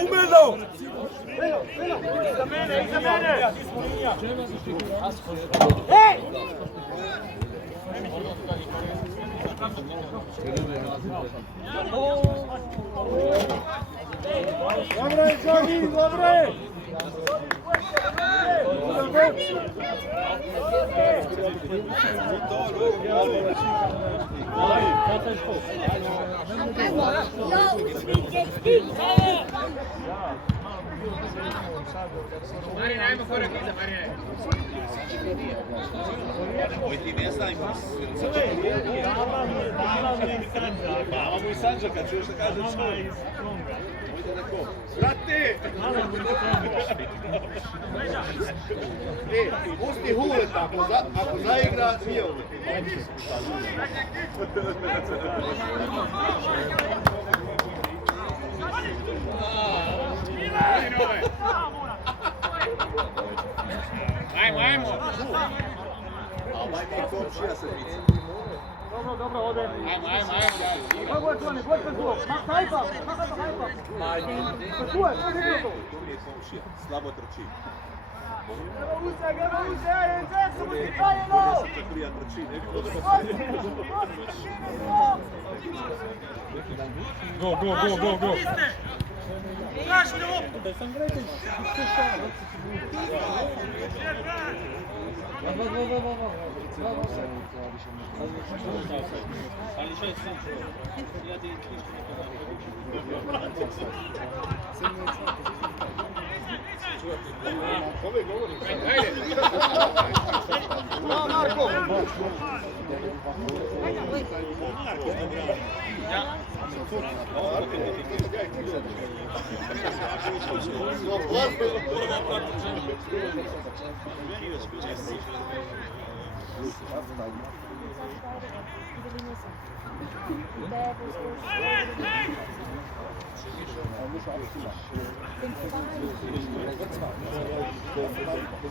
Rumelo! Dobre, Johnny, dobre! Marina, ajmo korak iza, Marina. Ti ne znajmo. Mama mu i Sanđa kad čuješ da kaže čuj. Vrati! Pusti Huleta, ako zaigra, nije uvijek. Ajmo! A ovaj mi je komšija se pica. Dobro, ode. Ajmo. Kako je to, ne bojte zlo. Hajpa. Tu je komšija, slabo trči. Gremo uze, Enzo, mu ti trajeno! Prija trči, neko Go! Tražite loptu! Kome govori? Marko!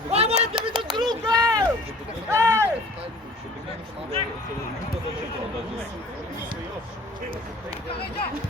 Vamos, give me the group, Hey! Hey!